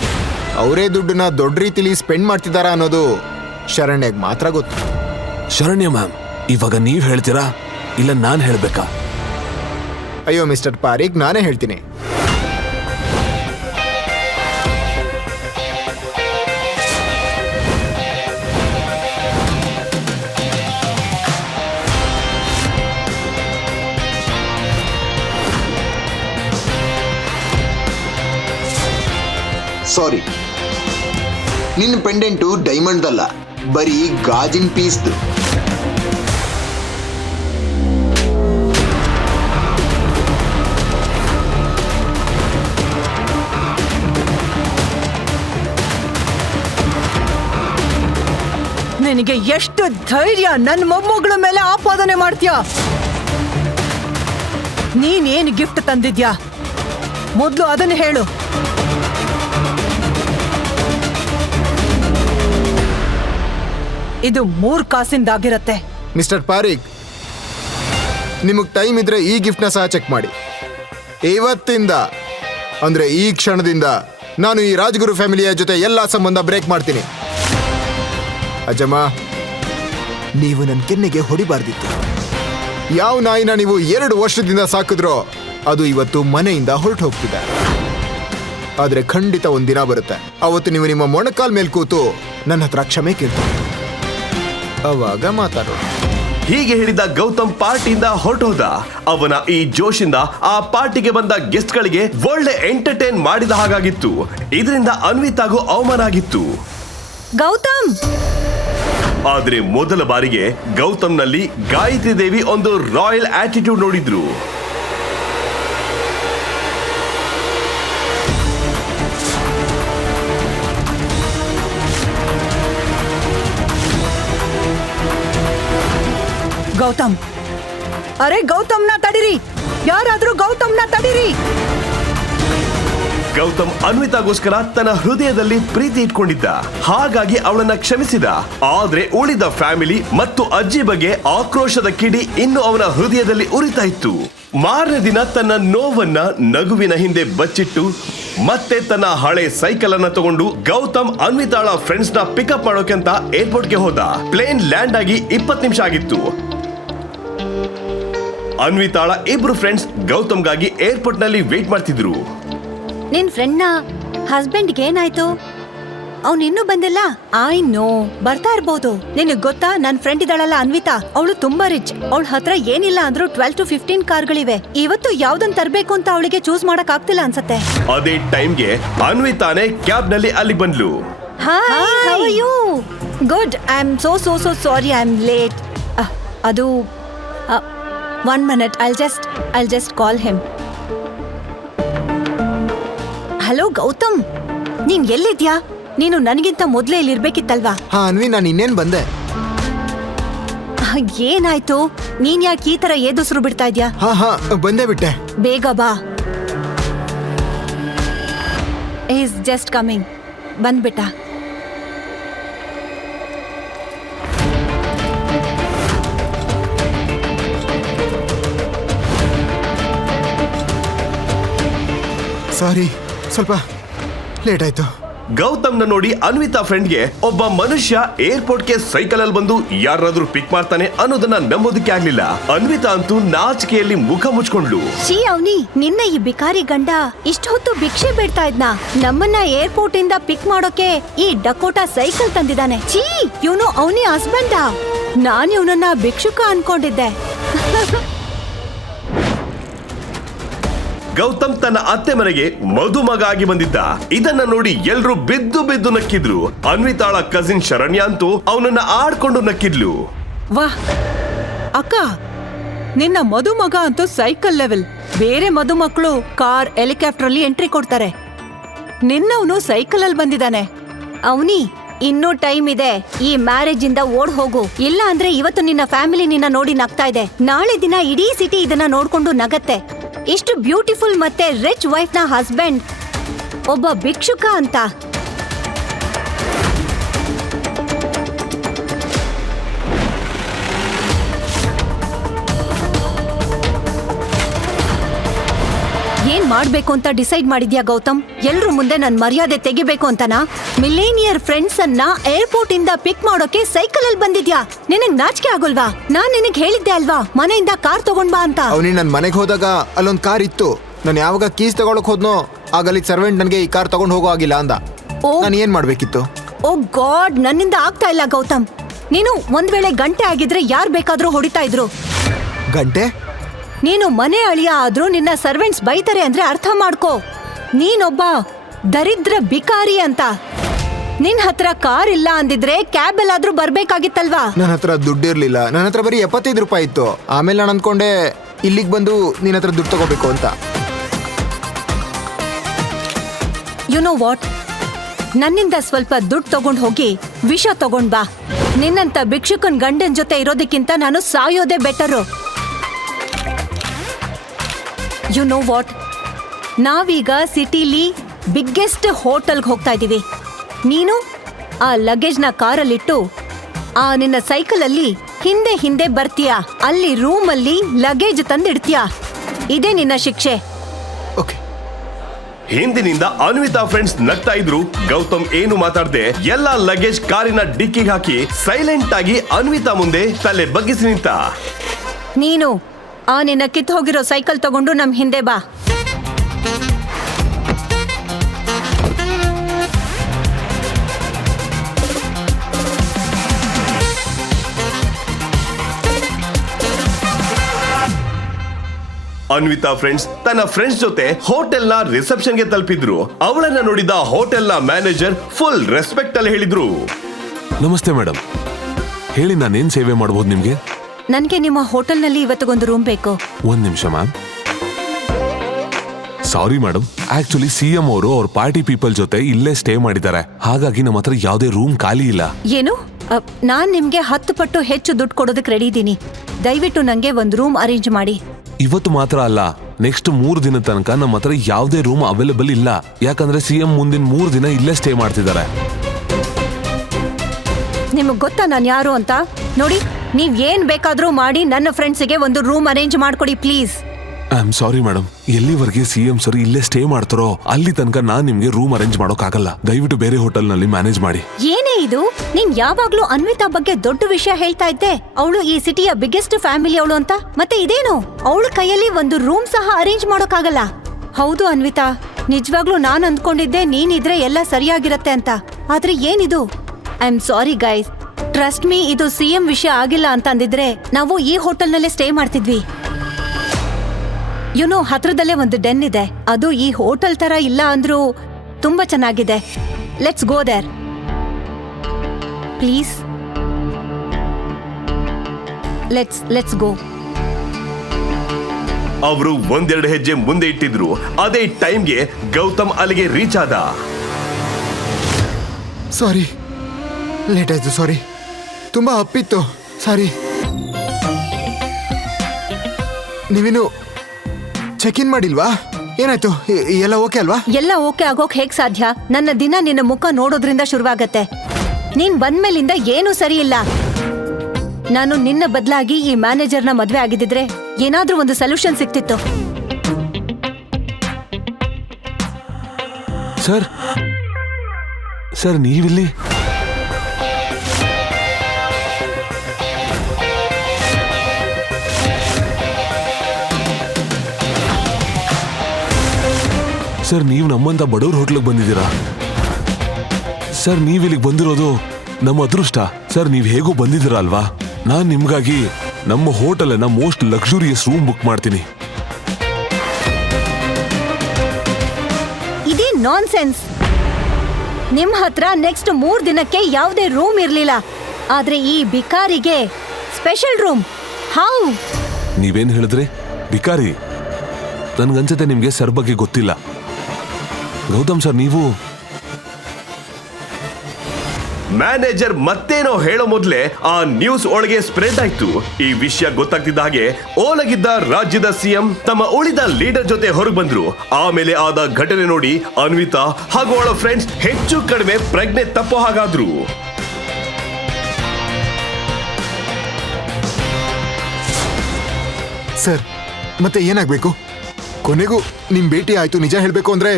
ಅವರೇ ದುಡ್ಡನ್ನ ದೊಡ್ಡ ರೀತಿಲಿ ಸ್ಪೆಂಡ್ ಮಾಡ್ತಿದಾರ ಅನ್ನೋದು ಶರಣ್ಯಗ್ ಮಾತ್ರ ಗೊತ್ತು. ಶರಣ್ಯ ಮ್ಯಾಮ್ ಇವಾಗ ನೀವ್ ಹೇಳ್ತೀರಾ? ಇಲ್ಲ ನಾನ್ ಹೇಳ್ಬೇಕಾ? ಅಯ್ಯೋ ಮಿಸ್ಟರ್ ಪಾರಿಕ್ ನಾನೇ ಹೇಳ್ತೀನಿ. ಸಾರಿ ನಿನ್ನ ಪೆಂಡೆಂಟು ಡೈಮಂಡ್ದಲ್ಲ ಬರೀ ಗಾಜಿನ ಪೀಸ್ದು ನಿನಗೆ ಎಷ್ಟು ಧೈರ್ಯ ನನ್ನ ಮೊಮ್ಮಗಳ ಮೇಲೆ ಆಪಾದನೆ ಮಾಡ್ತೀಯ? ನೀನೇನು ಗಿಫ್ಟ್ ತಂದಿದ್ಯಾ? ಮೊದಲು ಅದನ್ನು ಹೇಳು. ಇದು ಮೂರ್ ಕಾಸಿಂದಾಗಿರತ್ತೆ. ಮಿಸ್ಟರ್ ಪಾರಿಕ್, ನಿಮಗೆ ಟೈಮ್ ಇದ್ರೆ ಈ ಗಿಫ್ಟ್ನ ಸಹ ಚೆಕ್ ಮಾಡಿ. ಇವತ್ತಿಂದ, ಅಂದ್ರೆ ಈ ಕ್ಷಣದಿಂದ, ನಾನು ಈ ರಾಜಗುರು ಫ್ಯಾಮಿಲಿಯ ಜೊತೆ ಎಲ್ಲ ಸಂಬಂಧ ಬ್ರೇಕ್ ಮಾಡ್ತೀನಿ. ಅಜ್ಜಮ್ಮ, ನೀವು ನನ್ನ ಕೆನ್ನೆಗೆ ಹೊಡಿಬಾರ್ದಿತ್ತು. ಯಾವ ನಾಯಿನ ನೀವು ಎರಡು ವರ್ಷದಿಂದ ಸಾಕಿದ್ರೋ, ಅದು ಇವತ್ತು ಮನೆಯಿಂದ ಹೊರಟು ಹೋಗ್ತಿದೆ ಆದ್ರೆ ಖಂಡಿತ ಒಂದಿನ ಬರುತ್ತೆ. ಅವತ್ತು ನೀವು ನಿಮ್ಮ ಮೊಣಕಾಲ್ ಮೇಲೆ ಕೂತು ನನ್ನ ಹತ್ರ ಕ್ಷಮೆ ಕೇಳ್ತೀರಿ ಅವಾಗ ಮಾತಾಡೋಣ ಹೀಗೆ ಹೇಳಿದ ಗೌತಮ್ ಪಾರ್ಟಿಯಿಂದ ಹೊರಟೋದ. ಅವನ ಈ ಜೋಶಿಂದ ಆ ಪಾರ್ಟಿಗೆ ಬಂದ ಗೆಸ್ಟ್ ಗಳಿಗೆ ಒಳ್ಳೆ ಎಂಟರ್ಟೈನ್ ಮಾಡಿದ ಹಾಗಾಗಿತ್ತು. ಇದರಿಂದ ಅನ್ವಿತಾಗೂ ಅವಮಾನ ಆಗಿತ್ತು. ಗೌತಮ್! ಆದ್ರೆ ಮೊದಲ ಬಾರಿಗೆ ಗೌತಮ್ನಲ್ಲಿ ಗಾಯತ್ರಿ ದೇವಿ ಒಂದು ರಾಯಲ್ ಆಟಿಟ್ಯೂಡ್ ನೋಡಿದ್ರು. ಗೌತಮ್. ಅರೆ, ಗೌತಮ್ನ ತಡಿರಿ. ಯಾರಾದ್ರೂ ಗೌತಮ್ನ ತಡಿರಿ. ಗೌತಮ್ ಅನ್ವಿತಾಗೋಸ್ಕರ ತನ್ನ ಹೃದಯದಲ್ಲಿ ಪ್ರೀತಿ ಇಟ್ಕೊಂಡಿದ್ದ. ಹಾಗಾಗಿ ಅವಳನ್ನ ಕ್ಷಮಿಸಿದ. ಆದ್ರೆ ಉಳಿದ ಫ್ಯಾಮಿಲಿ ಮತ್ತು ಅಜ್ಜಿ ಬಗ್ಗೆ ಆಕ್ರೋಶದ ಕಿಡಿ ಇನ್ನು ಅವನ ಹೃದಯದಲ್ಲಿ ಉರಿತಾ ಇತ್ತು. ಮಾರನೇ ದಿನ ತನ್ನ ನೋವನ್ನ ನಗುವಿನ ಹಿಂದೆ ಬಚ್ಚಿಟ್ಟು, ಮತ್ತೆ ತನ್ನ ಹಳೆ ಸೈಕಲ್ ಅನ್ನ ತಗೊಂಡು ಗೌತಮ್ ಅನ್ವಿತಾಳ ಫ್ರೆಂಡ್ಸ್ನ ಪಿಕಪ್ ಮಾಡೋಕೆ ಅಂತ ಏರ್ಪೋರ್ಟ್ಗೆ ಹೋದ. ಪ್ಲೇನ್ ಲ್ಯಾಂಡ್ ಆಗಿ ಇಪ್ಪತ್ತು ನಿಮಿಷ ಆಗಿತ್ತು. ಅನ್ವಿತಾಳ ಇಬ್ರು ಫ್ರೆಂಡ್ಸ್ ಗೌತಮ್ಗಾಗಿ ಏರ್ಪೋರ್ಟ್ನಲ್ಲಿ ವೇಟ್ ಮಾಡ್ತಿದ್ರು. ನಿನ್ ಫ್ರೆಂಡ್ನ ಹಸ್ಬೆಂಡ್ಗೆ ಏನಾಯ್ತು? ಅವ್ನು ಇನ್ನೂ ಬಂದಿಲ್ಲ? ಐ ನೋ ಬರ್ತಾ ಇರ್ಬೋದು. ನಿನಗ್ ಗೊತ್ತಾ? ನನ್ ಫ್ರೆಂಡ್ ಇದ್ದಾಳಲ್ಲ ಅನ್ವಿತಾ. ಅವಳು ತುಂಬಾ ರಿಚ್ ಅವಳ ಹತ್ರ ಏನಿಲ್ಲ ಅಂದ್ರೂ ಟ್ವೆಲ್ ಟು ಫಿಫ್ಟೀನ್ ಕಾರ್ಗಳಿವೆ. ಇವತ್ತು ಯಾವ್ದನ್ ತರ್ಬೇಕು ಅಂತ ಅವಳಿಗೆ ಚೂಸ್ ಮಾಡಕ್ ಆಗ್ತಿಲ್ಲ ಅನ್ಸತ್ತೆ. ಅದೇ ಟೈಮ್ಗೆ ಅನ್ವಿತಾನೆ ಕ್ಯಾಬ್ನಲ್ಲಿ ಅಲ್ಲಿ ಬಂದ್ಲು. Good I am so so so sorry I am late ಅದು one minute I'll just I'll just call him hello Gautam ನೀನ್ ಎಲ್ಲಿದ್ಯಾ? ನೀನು ನನಗಿಂತ ಮೊದಲೇ ಇಲ್ಲಿ ಇರ್ಬೇಕಿತ್ತಲ್ವಾ ಹಾ ಅನ್ವಿ ನಾನು ಇನ್ನೇನು ಬಂದೆ. ಏನಾಯ್ತು? ನೀನ್ ಯಾಕೆ ಈ ತರ ಏದುಸ್ರು ಬಿಡ್ತಾ ಇದ್ಯಾ? ಹಾ ಹಾ ಬಂದೇ ಬಿಟ್ಟೆ. ಬೇಗ ಬಾ. ಈಸ್ ಜಸ್ಟ್ ಕಮಿಂಗ್ ಬಂದ್ಬಿಟ್ಟ. ಸಾರಿ. ಸ್ವಲ್ಪ ಲೇಟ್ ಆಯ್ತು. ಗೌತಮ್ನ ನೋಡಿ ಅನ್ವಿತಾ ಫ್ರೆಂಡ್ಗೆ ಒಬ್ಬ ಮನುಷ್ಯ ಏರ್ಪೋರ್ಟ್ಗೆ ಸೈಕಲ್ ಅಲ್ಲಿ ಬಂದು ಯಾರಾದ್ರೂ ಪಿಕ್ ಮಾಡ್ತಾನೆ ಅನ್ನೋದನ್ನ ನಂಬೋದಕ್ಕೆ ಆಗ್ಲಿಲ್ಲ. ಅನ್ವಿತಾ ಅಂತೂ ನಾಚಿಕೆಯಲ್ಲಿ ಮುಖ ಮುಚ್ಕೊಂಡ್ಲು ಶೀ ಅವನಿ ನಿನ್ನ ಈ ಬಿಕಾರಿ ಗಂಡ ಇಷ್ಟ ಹೊತ್ತು ಭಿಕ್ಷೆ ಬೇಡ್ತಾ ಇದ್ನ. ನಮ್ಮನ್ನ ಏರ್ಪೋರ್ಟ್ ಇಂದ ಪಿಕ್ ಮಾಡೋಕೆ ಈ ಡಕೋಟಾ ಸೈಕಲ್ ತಂದಿದ್ದಾನೆ. ಛೀ ಇವನು ಅವನಿ ಹಸ್ಬೆಂಡ ನಾನು ಇವನನ್ನ ಭಿಕ್ಷುಕ ಅನ್ಕೊಂಡಿದ್ದೆ. ಗೌತಮ್ ತನ್ನ ಅತ್ತೆ ಮನೆಗೆ ಮದುಮಗ ಆಗಿ ಬಂದಿದ್ದ. ಇದನ್ನ ನೋಡಿ ಎಲ್ರು ಬಿದ್ದು ಬಿದ್ದು ನಕ್ಕಿದ್ರು. ಅನ್ವಿತಾಳ ಕಸಿನ್ ಶರಣ್ಯ ಅಂತೂ ಅವನನ್ನ ಆಡ್ಕೊಂಡು ನಕ್ಕಿದ್ಲು. ವಾಹ್ ಅಕ್ಕ ನಿನ್ನ ಮದುಮಗ ಅಂತೂ ಸೈಕಲ್ ಲೆವೆಲ್. ಬೇರೆ ಮದುಮಕ್ಕಳು ಕಾರ್ ಹೆಲಿಕಾಪ್ಟರ್ ಅಲ್ಲಿ ಎಂಟ್ರಿ ಕೊಡ್ತಾರೆ. ನಿನ್ನವನು ಸೈಕಲ್ ಅಲ್ಲಿ ಬಂದಿದ್ದಾನೆ. ಅವನಿ ಇನ್ನೂ ಟೈಮ್ ಇದೆ. ಈ ಮ್ಯಾರೇಜ್ ಇಂದ ಓಡ್ ಹೋಗು. ಇಲ್ಲ ಅಂದ್ರೆ ಇವತ್ತು ನಿನ್ನ ಫ್ಯಾಮಿಲಿ ನಿನ್ನ ನೋಡಿ ನಗ್ತಾ ಇದೆ. ನಾಳೆ ದಿನ ಇಡೀ ಸಿಟಿ ಇದನ್ನ ನೋಡ್ಕೊಂಡು ನಗತ್ತೆ. ಇಷ್ಟು ಬ್ಯೂಟಿಫುಲ್ ಮತ್ತೆ ರಿಚ್ ವೈಫ್ನ ಹಸ್ಬೆಂಡ್ ಒಬ್ಬ ಭಿಕ್ಷುಕ ಅಂತ. ಮಾಡ್ಬೇಕು ಅಂತ ಡಿಸೈಡ್ ಮಾಡಿದ್ಯಾ ಗೌತಮ್? ಎಲ್ರ ಮುಂದೆ ನನ್ ಮರ್ಯಾದೆ ತೆಗಿಬೇಕು ಅಂತನಾ? ಮಿಲೇನಿಯರ್ ಫ್ರೆಂಡ್ಸ್ ಅನ್ನ ಏರ್ಪೋರ್ಟ್ ಇಂದ ಪಿಕ್ ಮಾಡೋಕೆ ಸೈಕಲ್ ಅಲ್ಲಿ ಬಂದಿದ್ಯಾ? ನಿನಗ್ ನಾಚಿಕೆ ಆಗೋಲ್ವಾ? ನಾನ್ ನಿನಗ್ ಹೇಳಿದ್ದೆ ಅಲ್ವಾ? ಮನೆಯಿಂದ ಕಾರ್ ತಗೊಂಡ್ ಬಾ ಅಂತ. ಅವನಿ ನನ್ನ ಮನೆಗೆ ಹೋದಾಗ ಅಲ್ಲೊಂದು ಕಾರ್ ಇತ್ತು. ನಾನು ಯಾವಾಗ ಕೀಸ್ ತಗೊಳಕ್ ಹೋದ್ನೋ ಆಗ ಅಲ್ಲಿ ಸರ್ವೆಂಟ್ ನನಗೆ ಈ ಕಾರ್ ತಗೊಂಡು ಹೋಗೋ ಆಗಿಲ್ಲ ಅಂದ. ಓ. ನಾನು ಏನ್ ಮಾಡ್ಬೇಕಿತ್ತು? ಓ ಗಾಡ್ ನನ್ನಿಂದ ಆಗ್ತಾ ಇಲ್ಲ ಗೌತಮ್. ನೀನು ಒಂದ್ ವೇಳೆ ಗಂಟೆ ಆಗಿದ್ರೆ ಯಾರ್ ಬೇಕಾದ್ರೂ ಹೊಡಿತಾ ಇದ್ರು. ಗಂಟೆ? ನೀನು ಮನೆ ಅಳಿಯ ಆದ್ರೂ ನಿನ್ನ ಸರ್ವೆಂಟ್ಸ್ ಬೈತಾರೆ ಅಂದ್ರೆ ಅರ್ಥ ಮಾಡ್ಕೋ. ನೀನೊಬ್ಬ ದರಿದ್ರ ಬಿಕಾರಿ ಅಂತ. ನಿನ್ ಹತ್ರ ಕಾರ್ ಇಲ್ಲ ಅಂದಿದ್ರೆ ಕ್ಯಾಬ್ ಎಲ್ಲಾದ್ರೂ ಬರ್ಬೇಕಾಗಿತ್ತಲ್ವಾ? ನನ್ನ ಹತ್ರ ದುಡ್ಡಿರ್ಲಿಲ್ಲ ನನ್ನ ಹತ್ರ ಬರೀ ಎಪ್ಪತ್ತೈದು ರೂಪಾಯಿ ಇತ್ತು. ಆಮೇಲೆ ನಾನು ಅನ್ಕೊಂಡೆ ಇಲ್ಲಿಗೆ ಬಂದು ನಿನ್ನ ಹತ್ರ ದುಡ್ಡು ತಗೋಬೇಕು ಅಂತ. ಯು ನೋ ವಾಟ್ ನನ್ನಿಂದ ಸ್ವಲ್ಪ ದುಡ್ಡು ತಗೊಂಡ್ ಹೋಗಿ ವಿಷ ತಗೊಂಡ್ ಬಾ. ನಿನ್ನಂತ ಭಿಕ್ಷುಕನ್ ಗಂಡನ್ ಜೊತೆ ಇರೋದಕ್ಕಿಂತ ನಾನು ಸಾಯೋದೇ ಬೆಟರು ಯು ನೋ ವಾಟ್ ನಾವೀಗ ಸಿಟಿಲಿ ಬಿಗ್ಗೆಸ್ಟ್ ಹೋಟೆಲ್ಗೆ ಹೋಗ್ತಾ ಇದ್ದೀವಿ ನೀನು ಆ ಲಗೇಜ್ನ ಕಾರಲ್ಲಿಟ್ಟು ಆ ನಿನ್ನ ಸೈಕಲಲ್ಲಿ ಹಿಂದೆ ಹಿಂದೆ ಬರ್ತೀಯಾ? ಅಲ್ಲಿ ರೂಮಲ್ಲಿ ಲಗೇಜ್ ತಂದಿಡ್ತೀಯಾ? ಇದೇ ನಿನ್ನ ಶಿಕ್ಷೆ. ಓಕೆ ಹಿಂದಿನಿಂದ ಅನ್ವಿತಾ ಫ್ರೆಂಡ್ಸ್ ನಗ್ತಾ ಇದ್ರು. ಗೌತಮ್ ಏನು ಮಾತಾಡದೆ? ಎಲ್ಲಾ ಲಗೇಜ್ ಕಾರಿನ ಡಿಕ್ಕಿಗೆ ಹಾಕಿ ಸೈಲೆಂಟ್ ಆಗಿ ಅನ್ವಿತಾ ಮುಂದೆ ತಲೆ ಬಗ್ಗಿಸಿ ನಿಂತ. ನೀನು ಆ ನಿನ್ನ ಕಿತ್ತು ಹೋಗಿರೋ ಸೈಕಲ್ ತಗೊಂಡು ನಮ್ಮ ಹಿಂದೆ ಬಾ. ಅನ್ವಿತಾ ಫ್ರೆಂಡ್ಸ್ ತನ್ನ ಫ್ರೆಂಡ್ಸ್ ಜೊತೆ ಹೋಟೆಲ್ನ ರಿಸೆಪ್ಷನ್ಗೆ ತಲುಪಿದ್ರು. ಅವಳನ್ನ ನೋಡಿದ ಹೋಟೆಲ್ನ ಮ್ಯಾನೇಜರ್ ಫುಲ್ ರೆಸ್ಪೆಕ್ಟ್ ಅಲ್ಲಿ ಹೇಳಿದ್ರು. ನಮಸ್ತೆ ಮೇಡಮ್ ಹೇಳಿ ನಾನೇನ್ ಸೇವೆ ಮಾಡಬಹುದು ನಿಮ್ಗೆ? ನನ್ಗೆ ನಿಮ್ಮ ಹೋಟೆಲ್ನಲ್ಲಿ ಇವತ್ತಿಗೊಂದು ರೂಮ್ ಬೇಕು. ಒಂದ್ ನಿಮಿಷ ma'am. Sorry madam actually C M ಅವರು ಅವ್ರ ಪಾರ್ಟಿ ಪೀಪಲ್ ಜೊತೆ ಇಲ್ಲೇ ಸ್ಟೇ ಮಾಡಿದ್ದಾರೆ. ಹಾಗಾಗಿ ನಮ್ಮ ಹತ್ರ ಯಾವುದೇ ರೂಮ್ ಖಾಲಿ ಇಲ್ಲ. ಏನು? ನಾನು ನಿಮ್ಗೆ ಹತ್ತು ಪಟ್ಟು ಹೆಚ್ಚು ದುಡ್ಡು ಕೊಡೋದಕ್ಕೆ ರೆಡಿ ಇದ್ದೀನಿ ದಯವಿಟ್ಟು ನಂಗೆ ಒಂದು ರೂಮ್ ಅರೇಂಜ್ ಮಾಡಿ. ಇವತ್ತು ಮಾತ್ರ ಅಲ್ಲ ನೆಕ್ಸ್ಟ್ ಮೂರು ದಿನ ತನಕ ನಮ್ಮ ಹತ್ರ ಯಾವುದೇ ರೂಮ್ ಅವೈಲೇಬಲ್ ಇಲ್ಲ. ಯಾಕಂದ್ರೆ ಸಿ ಎಂ ಮುಂದಿನ ಮೂರು ದಿನ ಇಲ್ಲೇ ಸ್ಟೇ ಮಾಡ್ತಿದ್ದಾರೆ. ನಿಮಗೆ ಗೊತ್ತಾ ನಾನು ಯಾರು ಅಂತ? ನೋಡಿ. ನೀವ್ ಏನ್ ಬೇಕಾದ್ರೂ ಮಾಡಿ ನನ್ನ ಫ್ರೆಂಡ್ಸಿಗೆ ಒಂದು ರೂಮ್ ಅರೇಂಜ್ ಮಾಡ್ಕೊಡಿ please I am sorry madam ಎಲ್ಲಿವರೆಗೆ ಸಿ ಎಂ ಸರ್ ಇಲ್ಲೇ ಸ್ಟೇ ಮಾಡ್ತಾರೋ ಅಲ್ಲಿ ತನಕ ನಾನ್ ನಿಮ್ಗೆ ರೂಮ್ ಅರೇಂಜ್ ಮಾಡೋಕ್ಕಾಗಲ್ಲ. ದಯವಿಟ್ಟು ಬೇರೆ ಹೋಟೆಲ್ನಲ್ಲಿ ಮ್ಯಾನೇಜ್ ಮಾಡಿ. ಏನೇ ಇದು? ನೀನ್ ಯಾವಾಗ್ಲೂ ಅನ್ವಿತಾ ಬಗ್ಗೆ ದೊಡ್ಡ ವಿಷಯ ಹೇಳ್ತಾ ಇದ್ದೆ. ಅವಳು ಈ ಸಿಟಿಯ ಬಿಗ್ಗೆಸ್ಟ್ ಫ್ಯಾಮಿಲಿ ಅವಳು ಅಂತ. ಮತ್ತೆ ಇದೇನು? ಅವಳ ಕೈಯಲ್ಲಿ ಒಂದು ರೂಮ್ ಸಹ ಅರೇಂಜ್ ಮಾಡೋಕ್ಕಾಗಲ್ಲ. ಹೌದು ಅನ್ವಿತಾ. ನಿಜವಾಗ್ಲೂ ನಾನ್ ಅಂದ್ಕೊಂಡಿದ್ದೆ ನೀನಿದ್ರೆ ಎಲ್ಲ ಸರಿಯಾಗಿರತ್ತೆ ಅಂತ. ಆದ್ರೆ ಏನಿದು? I am sorry guys trust me ಇದು ಸಿಎಂ ವಿಷಯ ಆಗಿಲ್ಲ ಅಂತ ಅಂದಿದ್ರೆ ನಾವು ಈ ಹೋಟೆಲ್ನಲ್ಲೇ ಸ್ಟೇ ಮಾಡ್ತಿದ್ವಿ. ಯುನೋ ಹತ್ರದಲ್ಲೇ ಒಂದು ಡೆನ್ ಇದೆ. ಅದು ಈ ಹೋಟೆಲ್ ತರ ಇಲ್ಲ ಅಂದ್ರೂ ತುಂಬಾ ಚೆನ್ನಾಗಿದೆ. Let's go there please let's let's go ಅವರು ಒಂದೆರಡು ಹೆಜ್ಜೆ ಮುಂದೆ ಇಟ್ಟಿದ್ರು. ಅದೇ ಟೈಮ್ಗೆ ಗೌತಮ್ ಅಲ್ಲಿಗೆ ರೀಚ್ ಆದ. ಸಾರಿ ಲೇಟ್ ಆಯ್ತು ಸಾರಿ ತುಂಬಾ ಅಪ್ಪಿತ್ತು. ಸಾರಿ. ನೀವಿನ್ನು ಚೆಕ್ ಇನ್ ಮಾಡಿಲ್ವಾ? ಏನಾಯ್ತು? ಎ- ಎಲ್ಲ ಓಕೆ ಅಲ್ವಾ? ಎಲ್ಲ ಓಕೆ ಆಗೋಕ್ ಹೇಗ್ ಸಾಧ್ಯ? ನನ್ನ ದಿನ ನಿನ್ನ ಮುಖ ನೋಡೋದ್ರಿಂದ ಶುರುವಾಗತ್ತೆ. ನೀನ್ ಬಂದ್ಮೇಲಿಂದ ಏನೂ ಸರಿ ಇಲ್ಲ. ನಾನು ನಿನ್ನ ಬದಲಾಗಿ ಈ ಮ್ಯಾನೇಜರ್ನ ಮದ್ವೆ ಆಗಿದ್ದಿದ್ರೆ ಏನಾದ್ರೂ ಒಂದು ಸೊಲ್ಯೂಷನ್ ಸಿಕ್ತಿತ್ತು ಸರ್ ಸರ್ ನೀವಿಲ್ಲಿ? ಸರ್ ನೀವು ನಮ್ಮಂತ ಬಡವ್ರ ಹೋಟ್ಲಿಗೆ ಬಂದಿದ್ದೀರಾ? ಸರ್ ನೀವು ಇಲ್ಲಿಗೆ ಬಂದಿರೋದು ನಮ್ಮ ಅದೃಷ್ಟ. ಸರ್ ನೀವು ಹೇಗೂ ಬಂದಿದ್ದೀರಾ ಅಲ್ವಾ? ನಾನು ನಿಮಗಾಗಿ ನಮ್ಮ ಹೋಟೆಲನ್ನ ಮೋಸ್ಟ್ ಲಕ್ಸುರಿಯಸ್ ರೂಮ್ ಬುಕ್ ಮಾಡ್ತೀನಿ. ಇದೇ ನಾನ್ ಸೆನ್ಸ್ ನಿಮ್ ಹತ್ರ ನೆಕ್ಸ್ಟ್ ಮೂರ್ ದಿನಕ್ಕೆ ಯಾವುದೇ ರೂಮ್ ಇರ್ಲಿಲ್ಲ. ಆದ್ರೆ ಈ ಬಿಕಾರಿಗೆ ಸ್ಪೆಷಲ್ ರೂಮ್. ಹೌ? ನೀವೇನ್ ಹೇಳಿದ್ರಿ? ಬಿಕಾರಿ ನನ್ಗನ್ಸುತ್ತೆ ನಿಮ್ಗೆ ಸರ್ ಬಗ್ಗೆ ಗೊತ್ತಿಲ್ಲ. ಗೌತಮ್ ಸರ್ ನೀವು? ಮ್ಯಾನೇಜರ್ ಮತ್ತೇನೋ ಹೇಳೋ ಮೊದ್ಲೇ ಆ ನ್ಯೂಸ್ ಒಳಗೆ ಸ್ಪ್ರೆಡ್ ಆಯ್ತು. ಈ ವಿಷಯ ಗೊತ್ತಾಗ್ತಿದ್ದ ಹಾಗೆ ಓಲಗಿದ್ದ ರಾಜ್ಯದ ಸಿಎಂ ತಮ್ಮ ಉಳಿದ ಲೀಡರ್ ಜೊತೆ ಹೊರಗೆ ಬಂದ್ರು. ಆಮೇಲೆ ಆದ ಘಟನೆ ನೋಡಿ ಅನ್ವಿತಾ ಹಾಗೂ ಅವಳ ಫ್ರೆಂಡ್ಸ್ ಹೆಚ್ಚು ಕಡಿಮೆ ಪ್ರಜ್ಞೆ ತಪ್ಪೋ ಹಾಗಾದ್ರು. ಸರ್ ಮತ್ತೆ ಏನಾಗಬೇಕು? ಕೊನೆಗೂ ನಿಮ್ ಭೇಟಿ ಆಯ್ತು ನಿಜ ಹೇಳ್ಬೇಕು ಅಂದ್ರೆ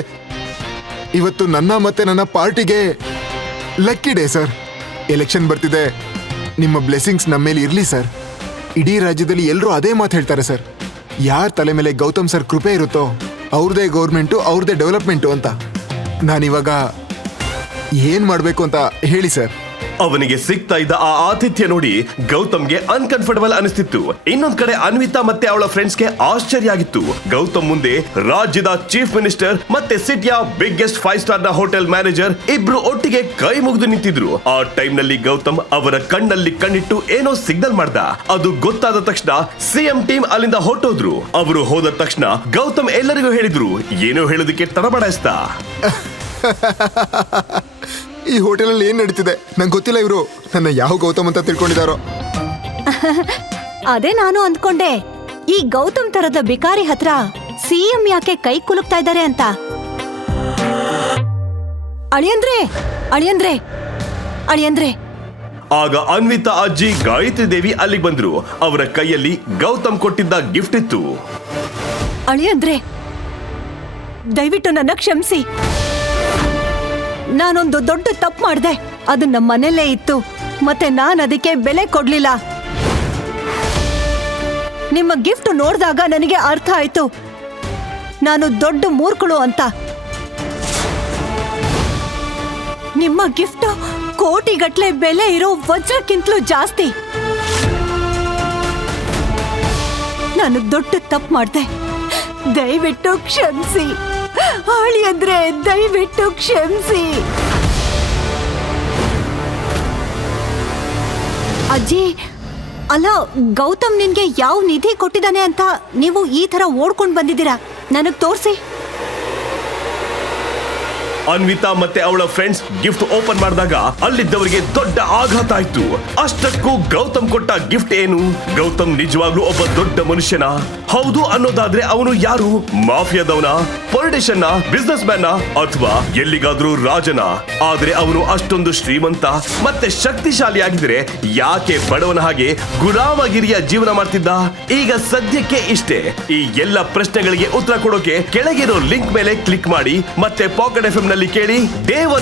ಇವತ್ತು ನನ್ನ ಮತ್ತೆ ನನ್ನ ಪಾರ್ಟಿಗೆ ಲಕ್ಕಿ ಡೇ, ಸರ್. ಎಲೆಕ್ಷನ್ ಬರ್ತಿದೆ. ನಿಮ್ಮ ಬ್ಲೆಸ್ಸಿಂಗ್ಸ್ ನಮ್ಮ ಮೇಲೆ ಇರಲಿ, ಸರ್. ಇಡೀ ರಾಜ್ಯದಲ್ಲಿ ಎಲ್ಲರೂ ಅದೇ ಮಾತು ಹೇಳ್ತಾರೆ, ಸರ್. ಯಾರ ತಲೆ ಮೇಲೆ ಗೌತಮ್ ಸರ್ ಕೃಪೆ ಇರುತ್ತೋ, ಅವ್ರದೇ ಗೌರ್ಮೆಂಟು, ಅವ್ರದೇ ಡೆವಲಪ್ಮೆಂಟು ಅಂತ. ನಾನಿವಾಗ ಏನು ಮಾಡಬೇಕು ಅಂತ ಹೇಳಿ, ಸರ್. ಅವನಿಗೆ ಸಿಗ್ತಾ ಇದ್ದ ಆ ಆತಿಥ್ಯ ನೋಡಿ ಗೌತಮ್ಗೆ ಅನ್ಕಂಫರ್ಟಬಲ್ ಅನಿಸ್ತಿತ್ತು. ಇನ್ನೊಂದ್ ಕಡೆ ಅನ್ವಿತಾ ಮತ್ತೆ ಅವಳ ಫ್ರೆಂಡ್ಸ್ಗೆ ಆಶ್ಚರ್ಯ ಆಗಿತ್ತು. ಗೌತಮ್ ಮುಂದೆ ರಾಜ್ಯದ ಚೀಫ್ ಮಿನಿಸ್ಟರ್ ಮತ್ತೆ ಸಿಟಿಯ ಬಿಗ್ಗೆಸ್ಟ್ ಫೈವ್ ಸ್ಟಾರ್ನ ಹೋಟೆಲ್ ಮ್ಯಾನೇಜರ್ ಇಬ್ರು ಒಟ್ಟಿಗೆ ಕೈ ಮುಗಿದು ನಿಂತಿದ್ರು. ಆ ಟೈಮ್ನಲ್ಲಿ ಗೌತಮ್ ಅವರ ಕಣ್ಣಲ್ಲಿ ಕಣ್ಣಿಟ್ಟು ಏನೋ ಸಿಗ್ನಲ್ ಮಾಡ್ದ. ಅದು ಗೊತ್ತಾದ ತಕ್ಷಣ ಸಿಎಂ ಟೀಮ್ ಅಲ್ಲಿಂದ ಹೊರಟೋದ್ರು. ಅವರು ಹೋದ ತಕ್ಷಣ ಗೌತಮ್ ಎಲ್ಲರಿಗೂ ಹೇಳಿದ್ರು, ಏನೋ ಹೇಳೋದಕ್ಕೆ ತಡಬಡಾಯಿಸ್ದ ಈ ಹೋಟೆಲಲ್ಲಿ ಏನ್ ನಡೀತಿದೆ? ನಂಗೆ ಗೊತ್ತಿಲ್ಲ ಇವರು. ನನ್ನ ಯಾವ ಗೌತಮ್ ಅಂತ ತಿಳ್ಕೊಂಡಿದಾರೋ. ಅದೇ ನಾನು ಅಂದ್ಕೊಂಡೆ. ಈ ಗೌತಮ್ ತರದ ಬಿಕಾರಿ ಹತ್ರ ಸಿಎಂ ಯಾಕೆ ಕೈ ಕುಲುಕ್ತಾ ಇದ್ದಾರೆ ಅಂತ. ಅಳಿಯಂದ್ರೆ ಅಳಿಯಂದ್ರೆ ಅಳಿಯಂದ್ರೆ. ಆಗ ಅನ್ವಿತಾ ಅಜ್ಜಿ ಗಾಯತ್ರಿ ದೇವಿ ಅಲ್ಲಿಗೆ ಬಂದ್ರು. ಅವರ ಕೈಯಲ್ಲಿ ಗೌತಮ್ ಕೊಟ್ಟಿದ್ದ ಗಿಫ್ಟ್ ಇತ್ತು. ಅಳಿಯಂದ್ರೆ ದಯವಿಟ್ಟು ನನ್ನ ಕ್ಷಮಿಸಿ. ನಾನೊಂದು ದೊಡ್ಡ ತಪ್ಪು ಮಾಡಿದೆ. ಅದು ನಮ್ಮ ಮನೆಯಲ್ಲೇ ಇತ್ತು. ಮತ್ತೆ ನಾನು ಅದಕ್ಕೆ ಬೆಲೆ ಕೊಡ್ಲಿಲ್ಲ. ನಿಮ್ಮ ಗಿಫ್ಟ್ ನೋಡಿದಾಗ ನನಗೆ ಅರ್ಥ ಆಯ್ತು. ನಾನು ದೊಡ್ಡ ಮೂರ್ಖಳು ಅಂತ. ನಿಮ್ಮ ಗಿಫ್ಟ್ ಕೋಟಿಗಟ್ಟಲೆ ಬೆಲೆ ಇರೋ ವಜ್ರಕ್ಕಿಂತಲೂ ಜಾಸ್ತಿ. ನಾನು ದೊಡ್ಡ ತಪ್ಪು ಮಾಡಿದೆ. ದಯವಿಟ್ಟು ಕ್ಷಮಿಸಿ. ಆಳಿ ಅಂದ್ರೆ ದಯವಿಟ್ಟು ಕ್ಷಮಿಸಿ. ಅಜ್ಜಿ, ಅಲ್ಲ, ಗೌತಮ್ ನಿನ್ಗೆ ಯಾವ ನಿಧಿ ಕೊಟ್ಟಿದ್ದಾನೆ ಅಂತ ನೀವು ಈ ತರ ಓಡ್ಕೊಂಡು ಬಂದಿದ್ದೀರಾ? ನನಗ್ ತೋರ್ಸಿ. ಅನ್ವಿತಾ ಮತ್ತೆ ಅವಳ ಫ್ರೆಂಡ್ಸ್ ಗಿಫ್ಟ್ ಓಪನ್ ಮಾಡಿದಾಗ ಅಲ್ಲಿದ್ದವರಿಗೆ ದೊಡ್ಡ ಆಘಾತ ಆಯ್ತು. ಅಷ್ಟಕ್ಕೂ ಗೌತಮ್ ಕೊಟ್ಟ ಗಿಫ್ಟ್ ಏನು? ಗೌತಮ್ ನಿಜವಾಗ್ಲೂ ಒಬ್ಬ ದೊಡ್ಡ ಮನುಷ್ಯನ? ಹೌದು ಅನ್ನೋದಾದ್ರೆ ಅವನು ಯಾರು? ಮಾಫಿಯಾದವನ? ಪೊಲಿಟಿಷಿಯನ್ ಬಿಸ್ನೆಸ್ ಮ್ಯಾನ್ ಅಥವಾ ಎಲ್ಲಿಗಾದ್ರೂ ರಾಜನ? ಆದ್ರೆ ಅವನು ಅಷ್ಟೊಂದು ಶ್ರೀಮಂತ ಮತ್ತೆ ಶಕ್ತಿಶಾಲಿ ಆಗಿದ್ರೆ ಯಾಕೆ ಬಡವನ ಹಾಗೆ ಗುಲಾಮಗಿರಿಯ ಜೀವನ ಮಾಡ್ತಿದ್ದ? ಈಗ ಸದ್ಯಕ್ಕೆ ಇಷ್ಟೇ. ಈ ಎಲ್ಲ ಪ್ರಶ್ನೆಗಳಿಗೆ ಉತ್ತರ ಕೊಡೋಕೆ ಕೆಳಗಿರೋ ಲಿಂಕ್ ಮೇಲೆ ಕ್ಲಿಕ್ ಮಾಡಿ ಮತ್ತೆ ಪಾಕೆಟ್ ಎಫ್ ನಲ್ಲಿ ಕೇಳಿ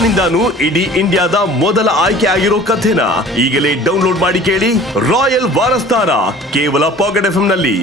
ಇಂದಾನು ಇಡೀ ಇಂಡಿಯಾದ ಮೊದಲ ಆಯ್ಕೆ ಆಗಿರೋ ಕಥೆನ ಈಗಲೇ ಡೌನ್ಲೋಡ್ ಮಾಡಿ ಕೇಳಿ ರಾಯಲ್ ವಾರಸ್ತಾರ ಕೇವಲ ಪಾಕೆಟ್ ಎಫ್ನಲ್ಲಿ.